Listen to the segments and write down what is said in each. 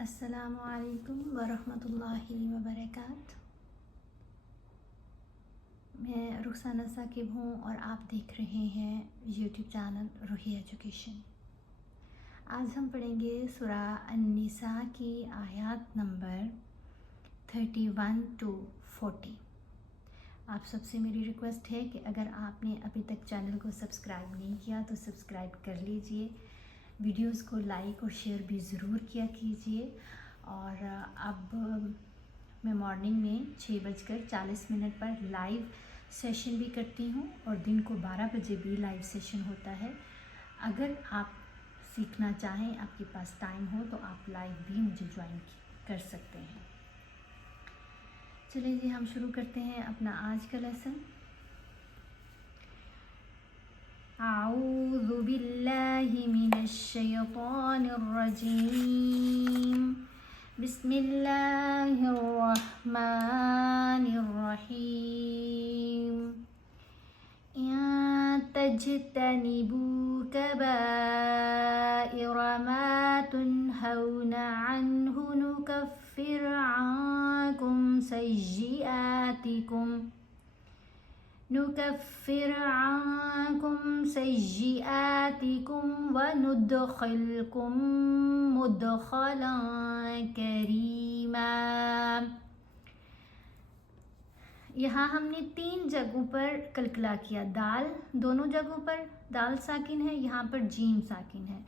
السلام علیکم ورحمۃ اللہ وبرکاتہ۔ میں رخسانہ ثاقب ہوں اور آپ دیکھ رہے ہیں یوٹیوب چینل روحی ایجوکیشن۔ آج ہم پڑھیں گے سورہ النساء کی آیات نمبر 31 to 40۔ آپ سب سے میری ریکویسٹ ہے کہ اگر آپ نے ابھی تک چینل کو سبسکرائب نہیں کیا تو سبسکرائب کر لیجئے، ویڈیوز کو لائک اور شیئر بھی ضرور کیا کیجئے۔ اور اب میں مارننگ میں 6:40 پر لائیو سیشن بھی کرتی ہوں اور دن کو 12 بجے بھی لائیو سیشن ہوتا ہے۔ اگر آپ سیکھنا چاہیں، آپ کے پاس ٹائم ہو تو آپ لائیو بھی مجھے جوائن کر سکتے ہیں۔ چلیں جی، ہم شروع کرتے ہیں اپنا آج کا لیسن۔ اعوذ باللہ من الشیطان الرجیم، بسم اللہ الرحمن الرحیم۔ ان تجتنبوا کبائر ما تنہون عنہ نکفر عنکم سیئاتکم وندخلکم مدخلا کریما۔ یہاں ہم نے 3 جگہوں پر کلکلا کیا۔ دال دونوں جگہوں پر دال ساکن ہے، یہاں پر جیم ساکن ہے،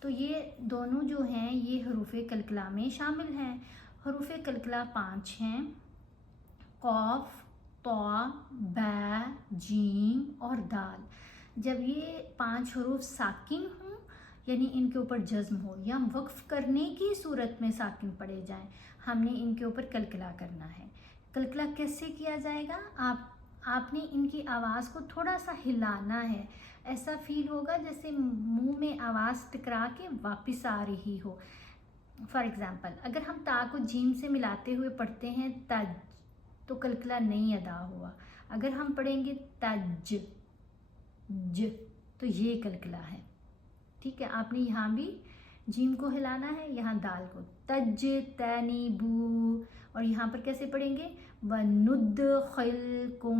تو یہ دونوں جو ہیں یہ حروف کلکلا میں شامل ہیں۔ حروف کلکلا 5 ہیں: قاف، طا، با، جیم اور دال۔ جب یہ 5 حروف ساکن ہوں، یعنی ان کے اوپر جزم ہو یا وقف کرنے کی صورت میں ساکن پڑے جائیں، ہم نے ان کے اوپر کلکلا کرنا ہے۔ کلکلا کیسے کیا جائے گا؟ آپ نے ان کی آواز کو تھوڑا سا ہلانا ہے، ایسا فیل ہوگا جیسے منہ میں آواز ٹکرا کے واپس آ رہی ہو۔ فار ایگزامپل، اگر ہم تا کو جیم سے ملاتے ہوئے پڑھتے ہیں تج، تو کلکلا نہیں ادا ہوا۔ اگر ہم پڑھیں گے تج ج، تو یہ کلکلا ہے۔ ٹھیک ہے، آپ نے یہاں بھی جیم کو ہلانا ہے، یہاں دال کو تج تنیبو، اور یہاں پر کیسے پڑھیں گے؟ وَنُدْخِلْكُمْ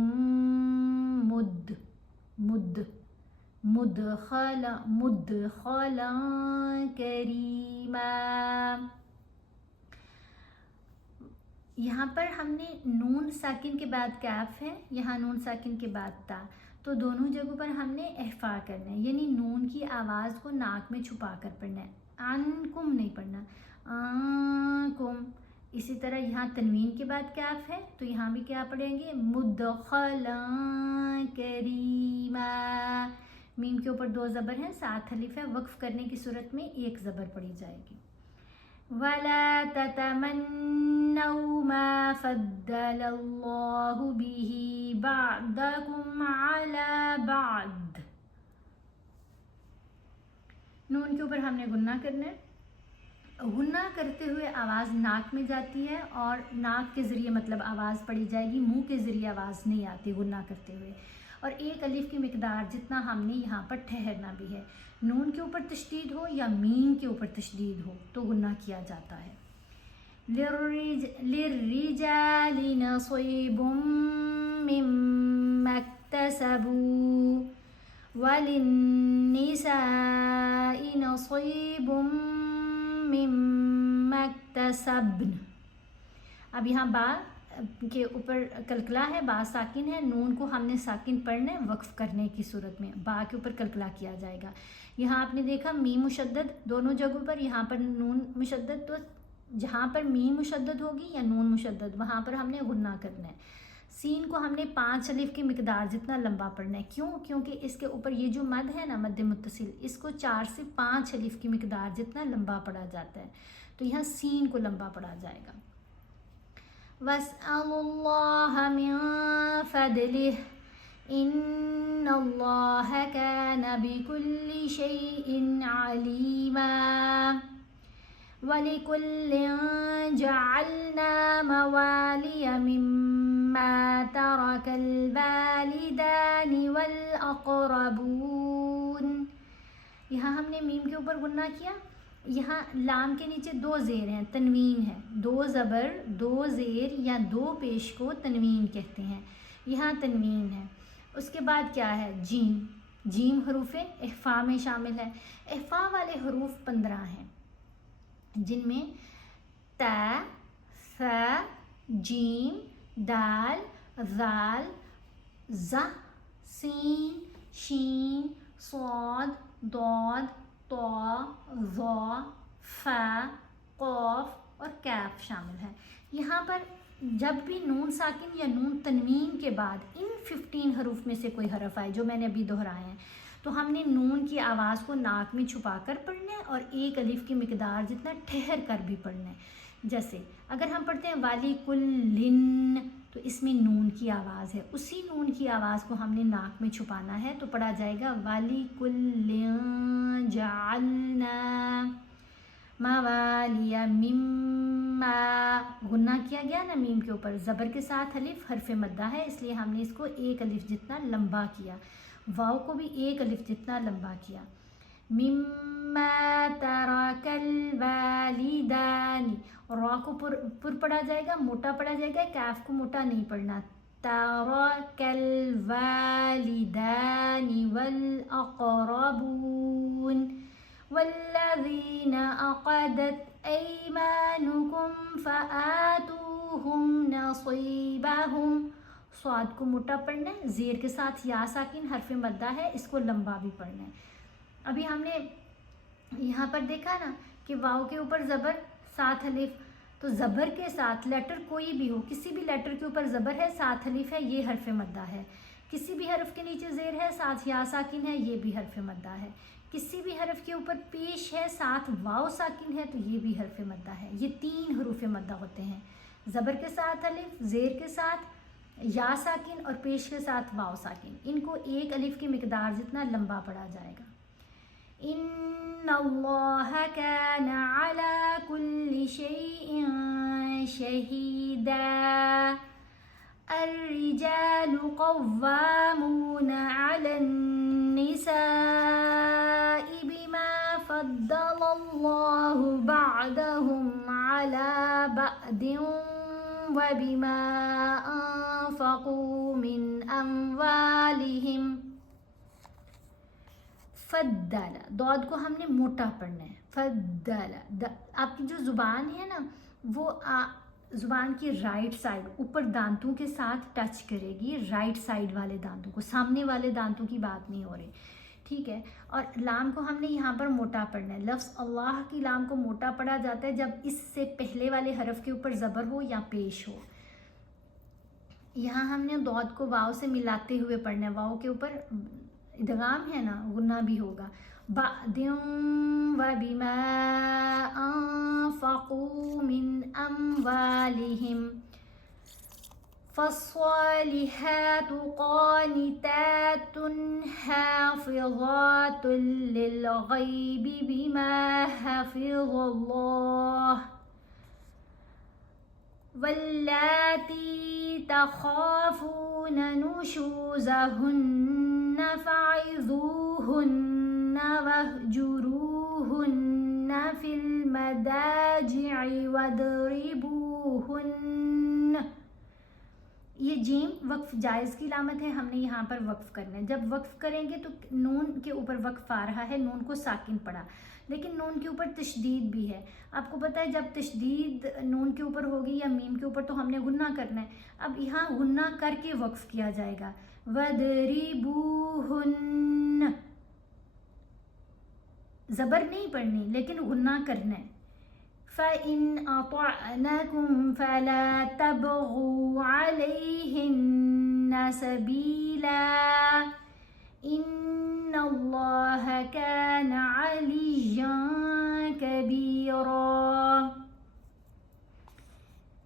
مُدْخَلًا کَرِیمًا۔ یہاں پر ہم نے نون ساکن کے بعد کیف ہے، یہاں نون ساکن کے بعد تا، تو دونوں جگہوں پر ہم نے اخفا کرنا ہے، یعنی نون کی آواز کو ناک میں چھپا کر پڑھنا ہے۔ انکم نہیں پڑھنا، آنکم۔ اسی طرح یہاں تنوین کے بعد کیف ہے، تو یہاں بھی کیا پڑھیں گے؟ مدخلا کریما۔ میم کے اوپر 2 زبر ہیں، 7 الف ہے، وقف کرنے کی صورت میں 1 زبر پڑھی جائے گی۔ وَلَا تَتَمَنَّوْا مَا فَضَّلَ اللَّهُ بِهِ بَعْضَكُمْ عَلَى بَعْضٍ۔ نون کے اوپر ہم نے غنہ کرنا ہے۔ غنہ کرتے ہوئے آواز ناک میں جاتی ہے اور ناک کے ذریعے مطلب آواز پڑھی جائے گی، منہ کے ذریعے آواز نہیں آتی غنہ کرتے ہوئے۔ اور 1 الف کی مقدار جتنا ہم نے یہاں پر ٹھہرنا بھی ہے۔ نون کے اوپر تشدید ہو یا میم کے اوپر تشدید ہو تو غنہ کیا جاتا ہے۔ لِلرِّجَالِ نَصِیبٌ مِّمَّا اکْتَسَبُوا وَلِلنِّسَاءِ نَصِیبٌ مِّمَّا اکْتَسَبْنَ۔ اب یہاں با کے اوپر کلکلا ہے، با ساکن ہے، نون کو ہم نے ساکن پڑھنا ہے وقف کرنے کی صورت میں، با کے اوپر کلکلا کیا جائے گا۔ یہاں آپ نے دیکھا میم مشدد دونوں جگہوں پر، یہاں پر نون مشدد، تو جہاں پر میم مشدد ہوگی یا نون مشدد وہاں پر ہم نے غنہ کرنا ہے۔ سین کو ہم نے 5 الف کی مقدار جتنا لمبا پڑھنا ہے۔ کیوں؟ کیونکہ اس کے اوپر یہ جو مد ہے نا، مد متصل، اس کو 4 سے 5 الف کی مقدار جتنا لمبا پڑھا جاتا ہے، تو یہاں سین کو لمبا پڑھا جائے گا۔ وَاسْأَلُوا اللَّهَ مِن فَضْلِهِ إِنَّ اللَّهَ كَانَ بِكُلِّ شَيْءٍ عَلِيمًا۔ وَلِكُلٍّ جَعَلْنَا مَوَالِيَ مِمَّا تَرَكَ الْوَالِدَانِ وَالْأَقْرَبُونَ۔ یہاں ہم نے میم کے اوپر غنہ کیا، یہاں لام کے نیچے دو زیر ہیں، تنوین ہے، دو زبر دو زیر یا دو پیش کو تنوین کہتے ہیں، یہاں تنوین ہے۔ اس کے بعد کیا ہے؟ جیم، جیم حروف اخفاء میں شامل ہے۔ اخفاء والے حروف 15 ہیں، جن میں تا، ث، جیم، دال، ذال، ظ، سین، شین، صاد، ضاد، طا، ظا، فا، قاف اور کاف شامل ہے۔ یہاں پر جب بھی نون ساکن یا نون تنوین کے بعد ان 15 حروف میں سے کوئی حرف آئے جو میں نے ابھی دہرائے ہیں، تو ہم نے نون کی آواز کو ناک میں چھپا کر پڑھنا ہے اور ایک الف کی مقدار جتنا ٹھہر کر بھی پڑھنا ہے۔ جیسے اگر ہم پڑھتے ہیں والی کلن، تو اس میں نون کی آواز ہے، اسی نون کی آواز کو ہم نے ناک میں چھپانا ہے، تو پڑھا جائے گا والی کلن جعلنا موالی مما، غنہ کیا گیا نا میم کے اوپر، زبر کے ساتھ الف حرف مدہ ہے، اس لیے ہم نے اس کو ایک الف جتنا لمبا کیا، واو کو بھی ایک الف جتنا لمبا کیا۔ مما ترک الوالدان، را کو پر پڑھا جائے گا، موٹا پڑھا جائے گا، کاف کو موٹا نہیں پڑھنا۔ ترک الوالدان والاقربون والذین عقدت ایمانکم فآتوہم نصیبہم، صاد کو موٹا پڑھنا ہے، زیر کے ساتھ یا ساکن حرف مدہ ہے، اس کو لمبا بھی پڑھنا ہے۔ ابھی ہم نے یہاں پر دیکھا نا کہ واو کے اوپر زبر ساتھ الف، تو زبر کے ساتھ لیٹر کوئی بھی ہو، کسی بھی لیٹر کے اوپر زبر ہے ساتھ الف ہے، یہ حرف مدہ ہے۔ کسی بھی حرف کے نیچے زیر ہے ساتھ یا ساکن ہے، یہ بھی حرف مدہ ہے۔ کسی بھی حرف کے اوپر پیش ہے ساتھ واو ساکن ہے، تو یہ بھی حرف مدہ ہے۔ یہ 3 حروف مدہ ہوتے ہیں، زبر کے ساتھ الف، زیر کے ساتھ یا ساکن اور پیش کے ساتھ واو ساکن، ان کو ایک الف کی مقدار جتنا لمبا پڑھا جائے گا۔ ان اللہ کان علی کل شیء شہیدا، الرجال قوامون علی النساء بما فضل اللہ بعضهم علی بعض وبما انفقوا من اموالهم۔ فدل، دود کو ہم نے موٹا پڑھنا ہے، فدل، آپ کی جو زبان ہے نا وہ زبان کی رائٹ سائڈ اوپر دانتوں کے ساتھ ٹچ کرے گی، رائٹ سائڈ والے دانتوں کو، سامنے والے دانتوں کی بات نہیں ہو رہی، ٹھیک ہے۔ اور لام کو ہم نے یہاں پر موٹا پڑھنا ہے۔ لفظ اللہ کی لام کو موٹا پڑھا جاتا ہے جب اس سے پہلے والے حرف کے اوپر زبر ہو یا پیش ہو۔ یہاں ہم نے دود کو واو سے ملاتے ہوئے پڑھنا ہے، واو کے اوپر ادغام ہے نا، غنہ بھی ہوگا۔ بعد وبما انفقوا من اموالهم، فالصالحات قانتات حافظات للغیب بما حفظ اللہ، واللاتی تخافون نشوزہن فعظوہن واہجروہن فی المضاجع واضربوہن۔ یہ جیم وقف جائز کی علامت ہے، ہم نے یہاں پر وقف کرنا ہے۔ جب وقف کریں گے تو نون کے اوپر وقف آ رہا ہے، نون کو ساکن پڑا، لیکن نون کے اوپر تشدید بھی ہے۔ آپ کو پتہ ہے جب تشدید نون کے اوپر ہوگی یا میم کے اوپر تو ہم نے غنہ کرنا ہے، اب یہاں غنہ کر کے وقف کیا جائے گا، وَضْرِبُوهُنَّ، زبر نہیں پڑھنی لیکن غنہ کرنا ہے۔ فَإِنْ أَطَعْنَكُمْ فَلَا تَبْغُوا عَلَيْهِنَّ سَبِيلًا إِنَّ اللَّهَ كَانَ عَلِيًّا كَبِيرًا۔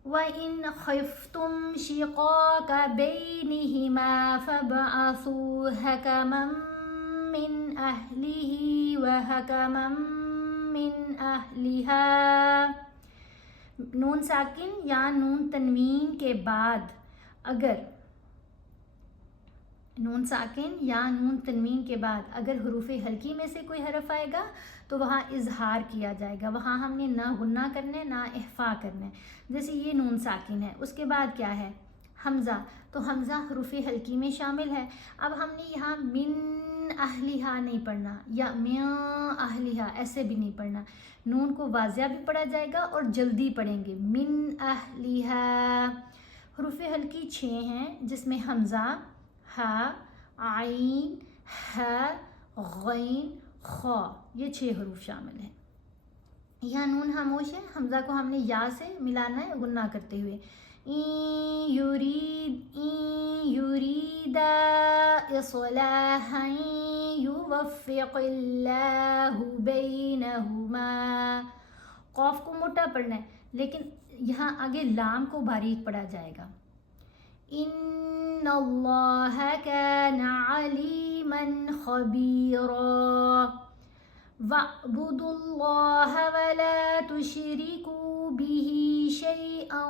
وَإِنْ خِفْتُمْ شِقَاقَ بَيْنِهِمَا فَابْعَثُوا حَكَمًا مِّنْ أَهْلِهِ وَحَكَمًا مِّنْ أَهْلِهَا۔ نون ساکن یا نون تنوین کے بعد اگر نون ساکن یا نون تنوین کے بعد اگر حروف ہلکی میں سے کوئی حرف آئے گا تو وہاں اظہار کیا جائے گا، وہاں ہم نے نہ غنہ کرنا ہے نہ اخفا کرنا ہے. جیسے یہ نون ساکن ہے، اس کے بعد کیا ہے؟ حمزہ. تو حمزہ حروف ہلکی میں شامل ہے. اب ہم نے یہاں من اہلیہا نہیں پڑھنا یا میاں اہلیہا ایسے بھی نہیں پڑھنا. نون کو واضح بھی پڑھا جائے گا اور جلدی پڑھیں گے. من اہلیہا. حروف ہلکی 6 ہیں جس میں حمزہ، ہا، عین، ح، غین، خا، یہ 6 حروف شامل ہیں. یہاں نون خاموش ہے، حمزہ کو ہم نے یا سے ملانا ہے غنہ کرتے ہوئے. این یریدا اصلاحا یوفق اللہ بینہما. قاف کو موٹا پڑھنا ہے لیکن یہاں آگے لام کو باریک پڑھا جائے گا. ان اللہ کان علیما خبیرا. وَاعْبُدُوا اللَّهَ وَلَا تُشْرِكُوا بِهِ شَيْئًا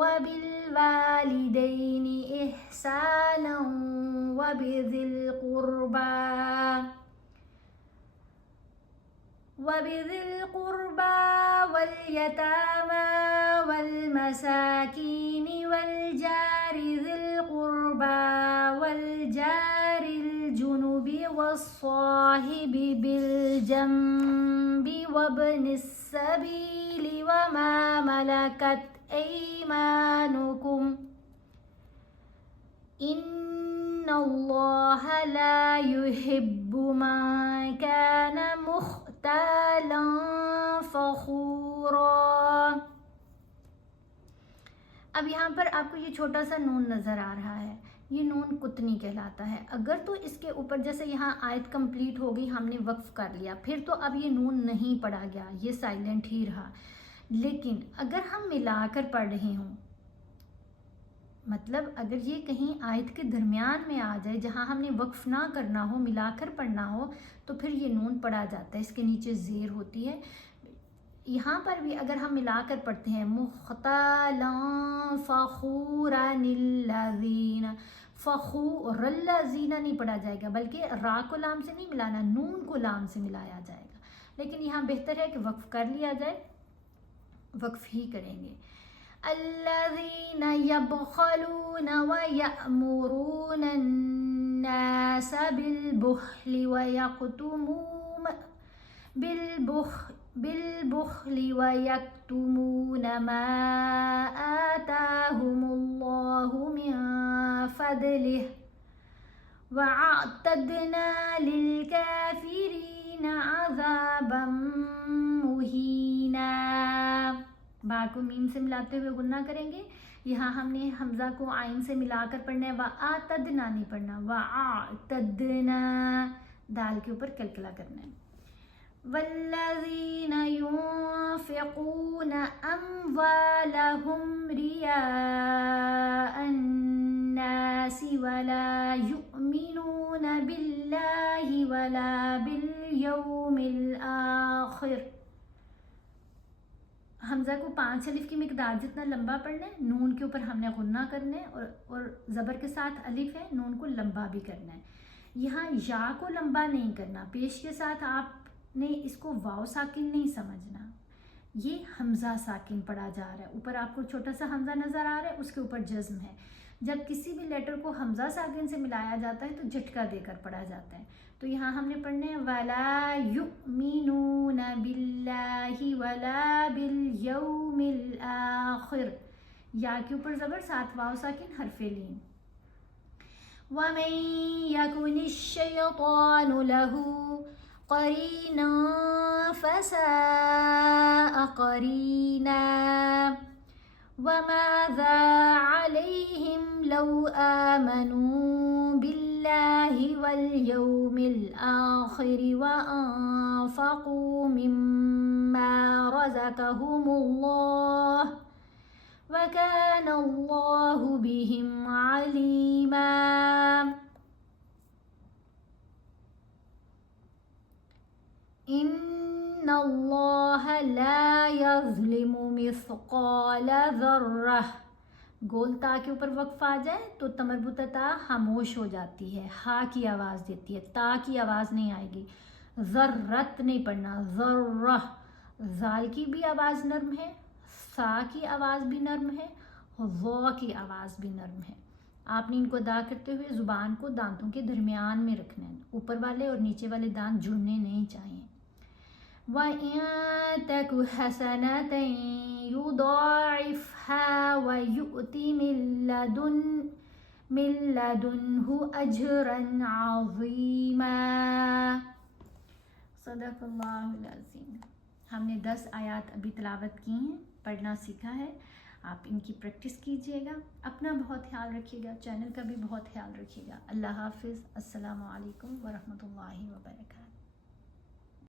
وَبِالْوَالِدَيْنِ إِحْسَانًا وَبِذِي الْقُرْبَى وَالْيَتَامَى وَالْمَسَاكِينِ وَالْجَارِ ذِي الْقُرْبَى وَالْجَارِ الْجُنُبِ وَالصَّاحِبِ بِالْجَنبِ وَابْنِ السَّبِيلِ وَمَا مَلَكَتْ أَيْمَانُكُمْ إِنَّ اللَّهَ لَا يُحِبُّ مَن كَانَ مُخْتَالًا فَخُورًا. اب یہاں پر آپ کو یہ چھوٹا سا نون نظر آ رہا ہے، یہ نون قطنی کہلاتا ہے. اگر تو اس کے اوپر جیسے یہاں آیت کمپلیٹ ہو گئی، ہم نے وقف کر لیا، پھر تو اب یہ نون نہیں پڑھا گیا، یہ سائلنٹ ہی رہا. لیکن اگر ہم ملا کر پڑھ رہے ہوں، مطلب اگر یہ کہیں آیت کے درمیان میں آ جائے جہاں ہم نے وقف نہ کرنا ہو، ملا کر پڑھنا ہو، تو پھر یہ نون پڑھا جاتا ہے. اس کے نیچے زیر ہوتی ہے. یہاں پر بھی اگر ہم ملا کر پڑھتے ہیں مختالا فخورا الذین، فخور الذین نہیں پڑھا جائے گا بلکہ را کو لام سے نہیں ملانا، نون کو لام سے ملایا جائے گا. لیکن یہاں بہتر ہے کہ وقف کر لیا جائے، وقف ہی کریں گے. الذین یبخلون ویأمرون الناس بالبخل وَيَكْتُمُونَ مَا آتَاهُمُ اللَّهُ مِنْ فَضْلِهِ وَأَعْتَدْنَا لِلْكَافِرِينَ عَذَابًا مُهِينًا. با کو میم سے ملاتے ہوئے غنہ کریں گے. یہاں ہم نے حمزہ کو عین سے ملا کر پڑھنا ہے، وَأَعْتَدْنَا نہیں پڑھنا، وَأَعْتَدْنَا دال کے اوپر کلکلا کرنا ہے. وَالَّذِينَ يُنْفِقُونَ أَمْوَالَهُمْ رِئَاءَ النَّاسِ وَلَا يُؤْمِنُونَ بِاللَّهِ وَلَا بِالْيَوْمِ الْآخِرِ. حمزہ کو 5 الف کی مقدار جتنا لمبا پڑھنا ہے، نون کے اوپر ہم نے غنہ کرنا ہے اور زبر کے ساتھ الف ہے، نون کو لمبا بھی کرنا ہے. یہاں یا کو لمبا نہیں کرنا، پیش کے ساتھ آپ نے اس کو واو ساکن نہیں سمجھنا، یہ حمزہ ساکن پڑھا جا رہا ہے. اوپر آپ کو چھوٹا سا حمزہ نظر آ رہا ہے، اس کے اوپر جزم ہے. جب کسی بھی لیٹر کو حمزہ ساکن سے ملایا جاتا ہے تو جھٹکا دے کر پڑھا جاتا ہے. تو یہاں ہم نے پڑھنے ہیں وَلَا يُؤْمِنُونَ بِاللَّهِ وَلَا بِالْيَوْمِ الْآخِرِ. یا کے اوپر زبر، ساتھ واو ساکن، حرف لین. وَمَن يَكُنِ الشَّيْطَانُ لَهُ قَرِينًا فَسَاءَ قَرِينًا. وَمَاذَا عَلَيْهِمْ لَوْ آمَنُوا بِاللَّهِ وَالْيَوْمِ الْآخِرِ وَأَنفَقُوا مِمَّا رَزَقَهُمُ اللَّهُ وَكَانَ اللَّهُ بِهِمْ عَلِيمًا. إِنَّ اللَّهَ لَا يَظْلِمُ مِثْقَالَ ذَرَّةٍ گول تا کے اوپر وقف آ جائے تو تمربوطہ تا خاموش ہو جاتی ہے، ہا کی آواز دیتی ہے، تا کی آواز نہیں آئے گی. ذرت نہیں پڑھنا، ذرہ. زال کی بھی آواز نرم ہے، سا کی آواز بھی نرم ہے، ظا کی آواز بھی نرم ہے. آپ نے ان کو ادا کرتے ہوئے زبان کو دانتوں کے درمیان میں رکھنا ہے، اوپر والے اور نیچے والے دانت جڑنے نہیں چاہیے. وَإِن تَكُ حَسَنَةً يُضَاعِفْهَا وَيُؤْتِ مِن لَّدُنْهُ أَجْرًا عَظِيمًا. صدق اللہ العظیم. ہم نے 10 آیات ابھی تلاوت کی ہیں، پڑھنا سیکھا ہے. آپ ان کی پریکٹس کیجئے گا. اپنا بہت خیال رکھیے گا، چینل کا بھی بہت خیال رکھیے گا. اللہ حافظ. السلام علیکم ورحمۃ اللہ وبرکاتہ.